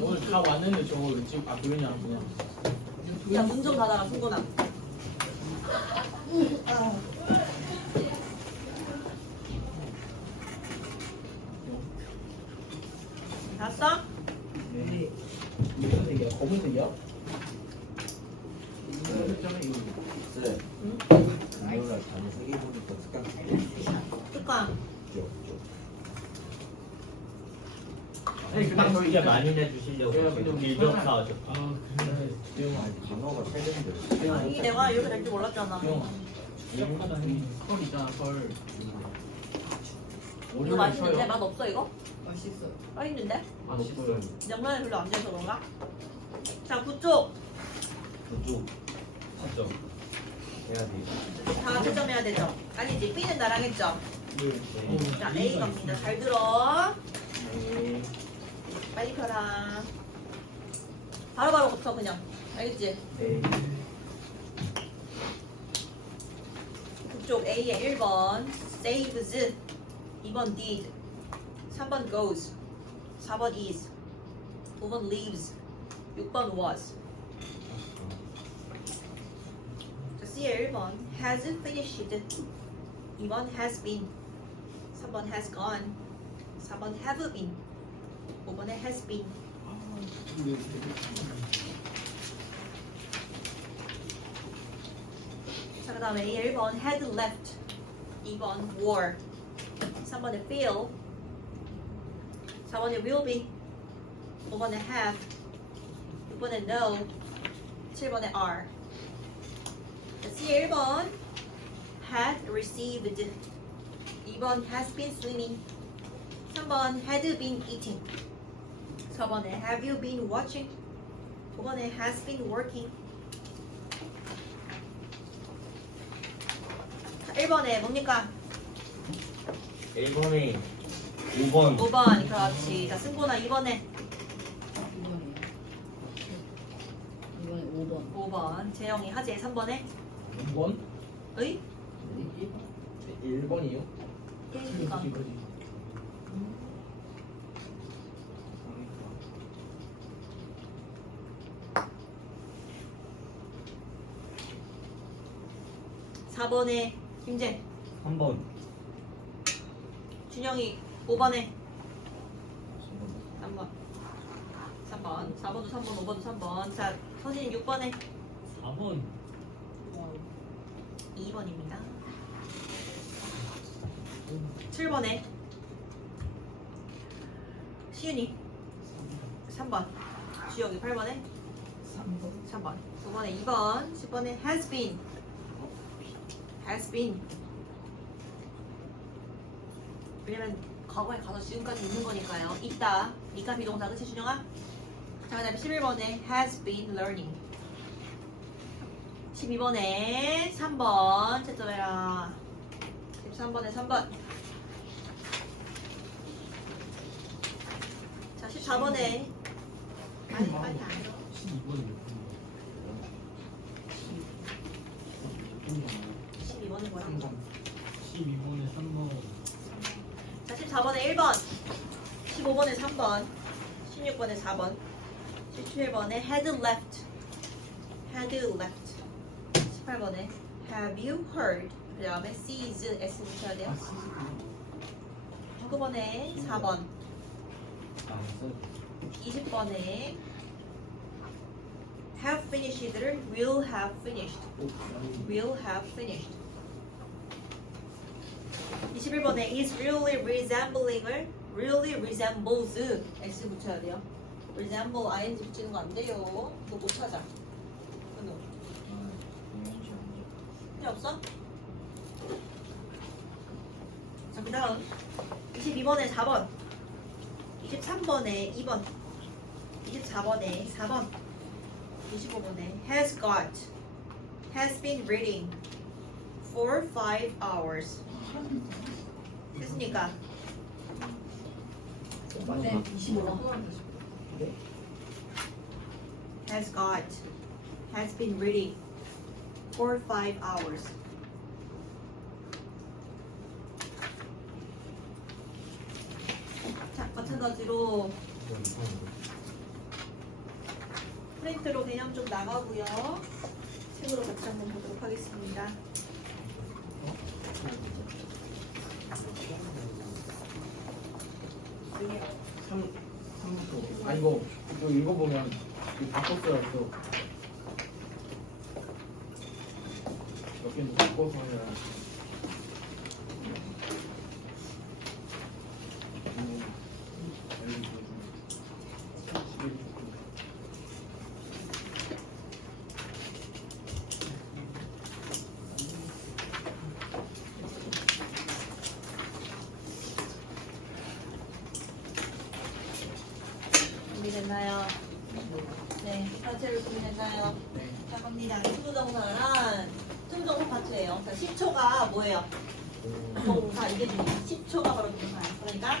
오늘 다 왔는데 저거 지금 아 그러냐 그냥 야, 문 좀 닫아라, 승곤아. 닫았어? 네 무슨 색이야 검은색이야? 네. 금요일날 밤에 세개 보니까 습관 뚜껑. 아니 근데 저희 이게 많이 내주시려고 지금 일병 사와줬다. 아 단어가 세 개인데 이게 내가 이렇게 될 줄 몰랐잖아. 설 있잖아 설 이거 맛있는데? 맛 없어, 이거? 맛있어. 맛있는데? 맛있어요 양면에 별로 안 돼서 그런가? 자, 그쪽. 그쪽 맞죠? 해야 돼. 다 채점해야 되죠? 아니지, B는 나랑 했죠? 자, A 갑니다. 잘 들어. 네 빨리 펴라. 바로바로 붙여, 그냥. 알겠지? 네. 그쪽 A의 1번 saves 2번 did 3번 goes 4번 is 5번 leaves 6번 was 자, C의 1번 has finished 2번 has been 3번 has gone 4번 have been 5번에 has been 자, 그 다음에 A의 1번 had left 2번 were 3번에 feel 4번에 will be 5번에 have 6번에 know 7번에 are 자, C의 1번 had received 2번 has been swimming 3번 had been eating 4번에 have you been watching 5번에 has been working 자, 1번에 뭡니까? 1번에 5번 5번 그렇지 자 승곤아 2번에 2번에. 이번에 5번. 5번 재영이 하재 3번에 2번? 의? 1번이요? 1번 사번에 김재. 3번. 준영이 5번에. 3번. 3번. 4번도 3번 5번도 3번. 자 서진 6번에. 4번. 2번입니다. 7번에. 시윤이. 3번. 주영이 8번에. 3번. 3번. 9번에 2번. 10번에 has been has been. 왜냐면 과거에 가서 지금까지 있는 거니까요. 있다. 니까 비동사 그치 준영아? 자 그 다음에 11번에 has been learning. 12번에 3번. 채점해라. 13번에 3번. 자 14번에. 빨리 빨리 안 해요 12번이 몇 12번은 뭐야? 3번 12번에 3번 자, 14번에 1번, 15번에 3번, 16번에 4번, 17번에 had left, had left, 18번에 have you heard, 그 다음에 sees, s 붙여야 돼요. 19번에 4번, 20번에 have finished를 will have finished, will have finished. 21번에 is really resembling을 really resembles s 붙여야 돼요. resemble ing 붙이는 거 안 돼요. 너못 찾아. 너 필요 없어? 자, 그 다음 22번에 4번 23번에 2번 24번에 4번 25번에 has got has been reading for 5 hours 됐습니까? 네, 25번. has got has been reading for 5 hours 자 마찬가지로 상태로 개념 좀 나가고요. 책으로 같이 한번 보도록 하겠습니다. 삼, 삼부터. 아, 이거, 이거 읽어보면, 했어. 몇 개는 바꿔서 해야. 음, 알겠어. 시계를 줬고. 준비됐나요? 네, 파트를 준비됐나요? 네. 자, 갑니다. 투부정사란 투부정사 파트예요. 자, 10초가 뭐예요? 동사 이게 중요해. 10초가 바로 동사야. 그러니까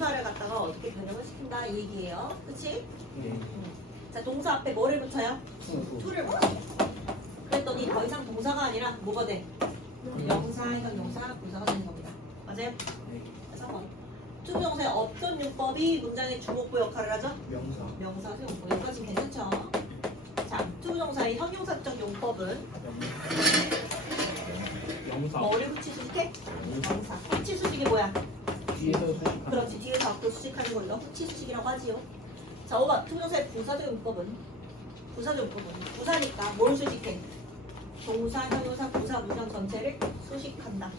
동사를 갖다가 어떻게 변형을 시킨다 이 얘기예요. 그치? 네. 자, 동사 앞에 뭐를 붙여요? 투. to를 붙여. 그랬더니 더 이상 동사가 아니라 뭐가 돼? 명사, 형용사, 부사가 되는 겁니다. 맞아요? 네. 그래서 뭐, 투부정사의 어떤 용법이 문장의 주목부 역할을 하죠? 명사. 명사, 용법. 여기까지 괜찮죠? 자, 투부정사의 형용사적 용법은 명사. 뭐를 붙이 수식해? 명사. 붙이 수식이 뭐야? 그렇지 뒤에서 앞으로 수식하는 걸 후치 수식이라고 하지요. 자, 5번 투부정사의 부사적 용법은 부사적 용법은 부사니까 뭘 수식해? 동사, 형용사, 부사, 문장 전체를 수식한다.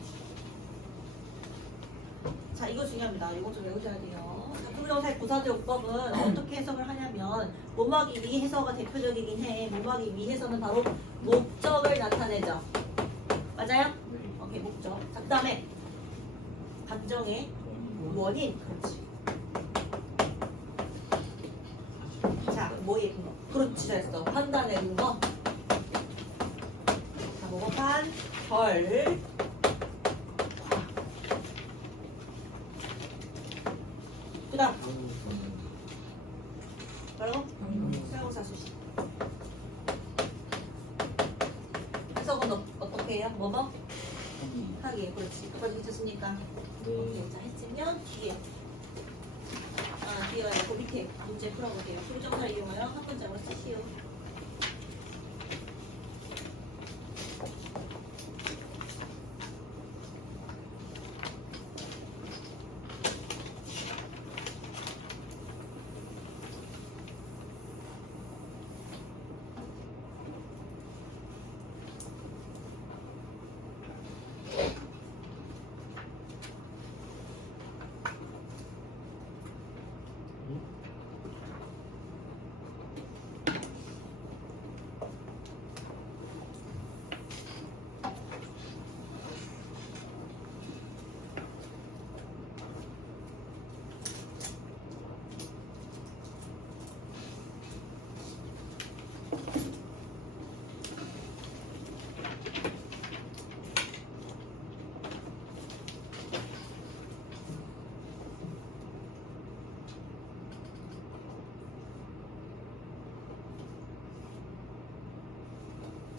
자, 이거 중요합니다. 이거 좀 외우셔야 돼요. 자, 투부정사의 부사적 용법은 어떻게 해석을 하냐면 몸하기 위 해서가 대표적이긴 해. 몸하기 위 해서는 바로 목적을 나타내죠. 맞아요? 네. 오케이, 목적. 자, 그 다음에 감정의 원인 그렇지. 자 뭐에 있는 거? 그렇지 잘했어. 판단에 있는 거자 뭐뭐판. 덜 그다음. 뭐라고? 사용사 수식. 해석은 어, 어떻게 해요? 뭐뭐? 하기. 그렇지. 그까지 괜찮습니까? 오 했으면 뒤에. 아 뒤에 말고 밑에 문제 풀어볼게요 수정사 이용하여 한 문장으로 쓰시오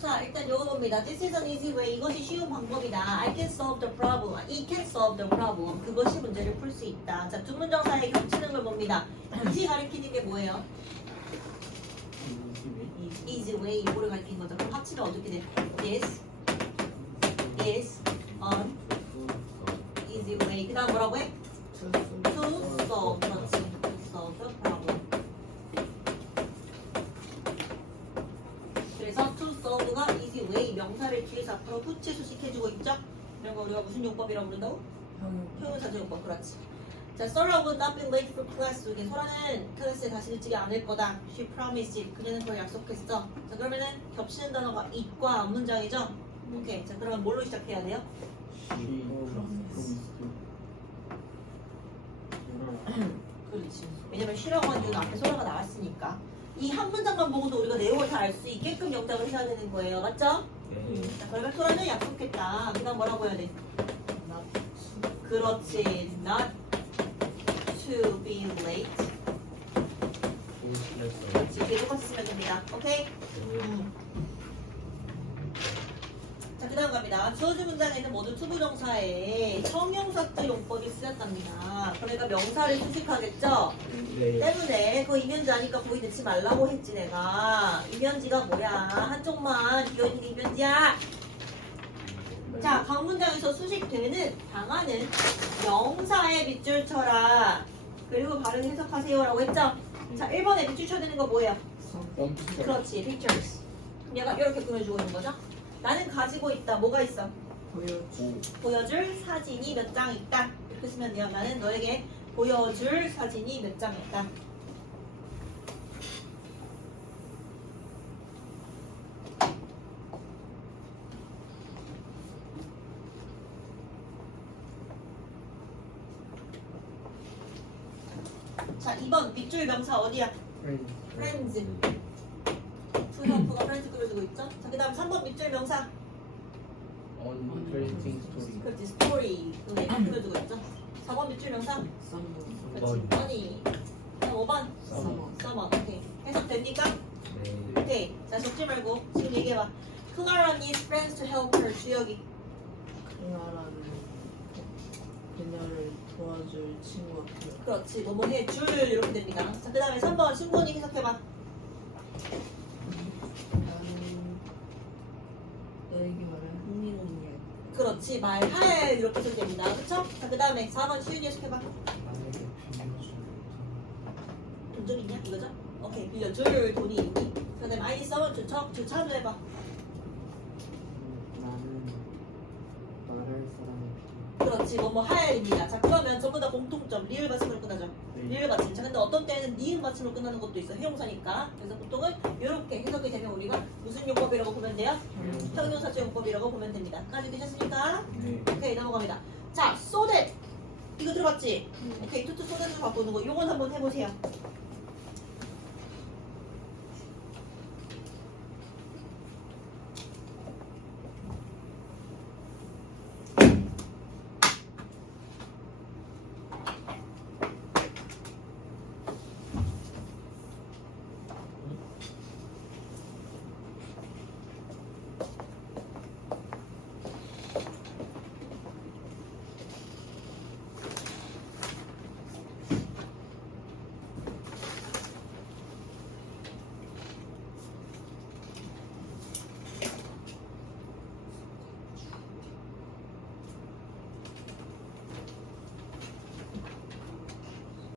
자 일단 요거 봅니다 This is an easy way 이것이 쉬운 방법이다 I can solve the problem I can solve the problem 그것이 문제를 풀 수 있다 자두 사이에 겹치는 걸 봅니다 이시 가리키는 게 뭐예요? easy way 이거를 가리킨 거죠 그럼 합치면 어떻게 돼? This is an easy way 그 다음 뭐라고 해? to solve 그렇지 to solve the problem 그래서 to solve가 easy way 앞으로 후치 수식해주고 있죠? 이런 거 우리가 무슨 용법이라고 부른다고? 형용사적 용법 그렇지. 자, Sarah would not be late for class. 속에 소라는 클래스에 다시 늦지 않을 거다. She promised it. 그녀는 그걸 약속했어. 자 그러면은 겹치는 단어가 it과 앞문장이죠? 오케이. 자 그러면 뭘로 시작해야 돼요? 그렇지. 왜냐면 쉬라고 한 이유는 앞에 소라가 나왔으니까. 이 한 문장만 보고도 우리가 내용을 다 알 수 있게끔 영작을 해야 되는 거예요. 맞죠? 자, 그러면 소라는 약속했다. 그 다음 뭐라고 해야 돼? 그렇지. Not to be late. 그렇지. 똑같이 쓰면 됩니다. 오케이? 음. 자, 그 다음 갑니다. 주어진 문장에는 모두 투부정사에 형용사적 용법이 쓰였답니다. 그러니까 명사를 수식하겠죠? 네. 때문에 그 이면지하니까 거의 넣지 말라고 했지 내가. 이면지가 뭐야? 한쪽만 비어있는 이면지야. 자 강문장에서 수식되는 방안은 명사의 밑줄 쳐라. 그리고 바른 해석하세요 라고 했죠? 자 1번에 밑줄 쳐야 되는 거 뭐예요? 그렇지 pictures. 얘가 이렇게 꾸며주고 있는 거죠? 나는 가지고 있다. 뭐가 있어? 보여주. 보여줄 사진이 몇 장 있다 쓰면 돼요 나는 너에게 보여줄 사진이 몇 장 있다 자 2번 밑줄 명사 어디야? 프렌즈. friends 프로프가 프렌즈 꾸며주고 있죠? 자 그 다음 3번 밑줄 명사 Story. 그렇지 스토리 네, 꾸며주고 있죠? 4번 밑줄 명사 썸머. 그렇지 써니 그다음 5번 서머. 써머 오케이 해석됩니까? 네. 오케이 자 적지 말고 지금 얘기해봐 클라라 needs friends to help her 주역이 클라라는 그녀를 도와줄 친구가 필요해. 그렇지 뭐뭐 해줄 이렇게 됩니다 자 그 다음에 3번 승곤이 해석해봐 나는 너에게 말하는 흥미로운 일. 그렇지 말할 이렇게 해석됩니다 그쵸? 자그 다음에 4번 시윤이 해석해봐 만약에 빌려준 돈좀 있냐 이거죠? 오케이 빌려줄 돈이 있니? 그 다음에 아이디 좋죠? 좋죠? 한번 해봐 나는 말할 사람이 그렇지. 뭐뭐 할입니다. 자 그러면 전부 다 공통점 리을 받침으로 끝나죠. 필요해. 리을 받침. 자 근데 어떤 때는 니은 받침으로 끝나는 것도 있어 해용사니까. 그래서 보통은 이렇게 해석이 되면 우리가 무슨 용법이라고 보면 돼요? 형용사적 용법이라고 보면 됩니다. 까지 되셨습니까? 네. 오케이 넘어갑니다. 자 소댓. 이거 들어봤지? 오케이 투투 소댓으로 바꾸는 거. 요건 한번 해보세요